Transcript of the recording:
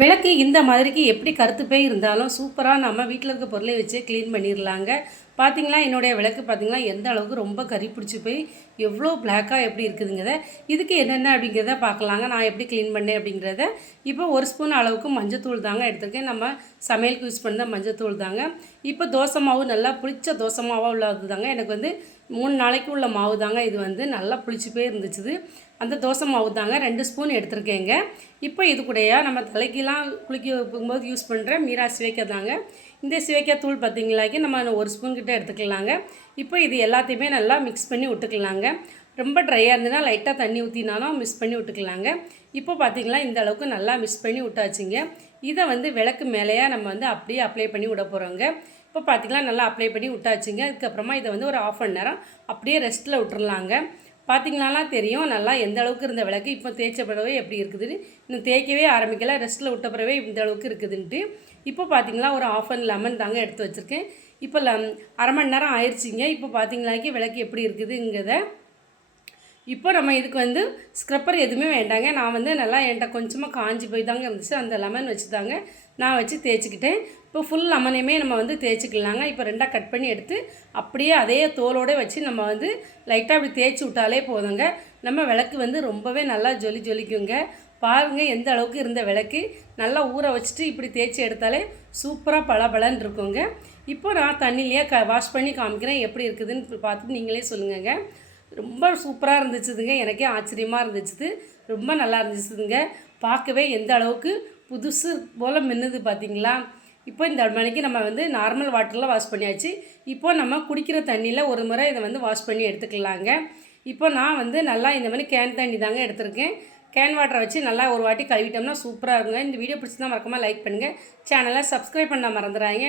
விளக்கு இந்த மாதிரிக்கு எப்படி கருத்து போய் இருந்தாலும் சூப்பராக நம்ம வீட்டில் இருக்க பொருளை வச்சு க்ளீன் பண்ணிடலாங்க. பார்த்திங்களா, என்னுடைய விளக்கு பார்த்திங்களா எந்த அளவுக்கு ரொம்ப கரி பிடிச்சி போய் எவ்வளோ பிளாக்காக எப்படி இருக்குதுங்கிறத இதுக்கு என்னென்ன அப்படிங்கிறத பார்க்கலாங்க. நான் எப்படி க்ளீன் பண்ணேன் அப்படிங்கிறத இப்போ 1 ஸ்பூன் அளவுக்கு மஞ்சத்தூள் தாங்க எடுத்துருக்கேன். நம்ம சமையலுக்கு யூஸ் பண்ண மஞ்சத்தூள் தாங்க. இப்போ தோசை மாவு நல்லா புளிச்ச தோசை மாவாக உள்ளது தாங்க. எனக்கு 3 நாளைக்கு உள்ள மாவு தாங்க. இது நல்லா புளிச்சு போய் இருந்துச்சு. அந்த தோசை மாவு தாங்க 2 ஸ்பூன் எடுத்துருக்கேங்க. இப்போ இது கூடயா நம்ம தலைக்கெலாம் குளிக்க வைக்கும்போது யூஸ் பண்ணுற மீரா சிவைக்காய் தாங்க. இந்த சிவைக்காய் தூள் பார்த்திங்களாக்கி நம்ம 1 ஸ்பூன் கிட்ட எடுத்துக்கலாங்க. இப்போ இது எல்லாத்தையுமே நல்லா மிக்ஸ் பண்ணி விட்டுக்கலாங்க. ரொம்ப ட்ரையாக இருந்ததுன்னா லைட்டாக தண்ணி ஊற்றினாலும் மிக்ஸ் பண்ணி விட்டுக்கலாங்க. இப்போ பார்த்திங்களா இந்த அளவுக்கு நல்லா மிக்ஸ் பண்ணி விட்டாச்சுங்க. இதை விளக்கு மேலேயே நம்ம அப்படியே அப்ளை பண்ணி விட போகிறோங்க. இப்போ பார்த்திங்களா நல்லா அப்ளை பண்ணி விட்டாச்சுங்க. அதுக்கப்புறமா இதை ஒரு 1/2 மணி நேரம் அப்படியே ரெஸ்ட்டில் விட்டுறலாங்க. பார்த்திங்கனாலாம் தெரியும் நல்லா எந்த அளவுக்கு இருந்த விளக்கு இப்போ தேய்ச்ச பிறவே எப்படி இருக்குதுன்னு. இன்னும் தேய்க்கவே ஆரம்பிக்கல, ரெஸ்ட்டில் விட்ட பிறவே இந்த அளவுக்கு இருக்குதுன்ட்டு. இப்போ பார்த்திங்களா ஒரு 1/2 லெமன் தாங்க எடுத்து வச்சுருக்கேன். இப்போ 1/2 மணி நேரம் ஆயிடுச்சிங்க. இப்போ பார்த்திங்களாக்கி விளக்கு எப்படி இருக்குதுங்கிறத இப்போ நம்ம இதுக்கு ஸ்க்ரப்பர் எதுவுமே வேண்டாங்க. நான் நல்லா என்கிட்ட கொஞ்சமாக காஞ்சி போய் தாங்க இருந்துச்சு. அந்த லெமன் வச்சு தாங்க நான் வச்சு தேய்ச்சிக்கிட்டேன். இப்போ ஃபுல் லெமனையுமே நம்ம தேய்ச்சிக்கலாங்க. இப்போ 2ஆக கட் பண்ணி எடுத்து அப்படியே அதே தோலோடு வச்சு நம்ம லைட்டாக அப்படி தேய்ச்சி விட்டாலே போதுங்க. நம்ம விளக்கு ரொம்பவே நல்லா ஜொலிக்குங்க. பாருங்கள் எந்த அளவுக்கு இருந்த விளக்கு நல்லா ஊற வச்சுட்டு இப்படி தேய்ச்சி எடுத்தாலே சூப்பராக பளபளன்னு இருக்குங்க. இப்போ நான் தண்ணியிலேயே வாஷ் பண்ணி காமிக்கிறேன் எப்படி இருக்குதுன்னு பார்த்துட்டு நீங்களே சொல்லுங்கங்க. ரொம்ப சூப்பராக இருந்துச்சுதுங்க. எனக்கே ஆச்சரியமாக இருந்துச்சு. ரொம்ப நல்லா இருந்துச்சுதுங்க. பார்க்கவே எந்த அளவுக்கு புதுசு போல் மின்னுது பார்த்திங்களா. இப்போ இந்த மணிக்கு நம்ம நார்மல் வாட்டரில் வாஷ் பண்ணியாச்சு. இப்போ நம்ம குடிக்கிற தண்ணியில் ஒரு முறை இதை வாஷ் பண்ணி எடுத்துக்கலாங்க. இப்போ நான் நல்லா இந்த மாதிரி கேன் தண்ணி தாங்க எடுத்திருக்கேன். கேன் வாட்டரை வச்சு நல்லா ஒரு வாட்டி கழுவிட்டோம்னா சூப்பராக இருக்குங்க. இந்த வீடியோ பிடிச்சி தான் மறக்காமல் லைக் பண்ணுங்கள். சேனலை சப்ஸ்கிரைப் பண்ண மறந்துடாங்க.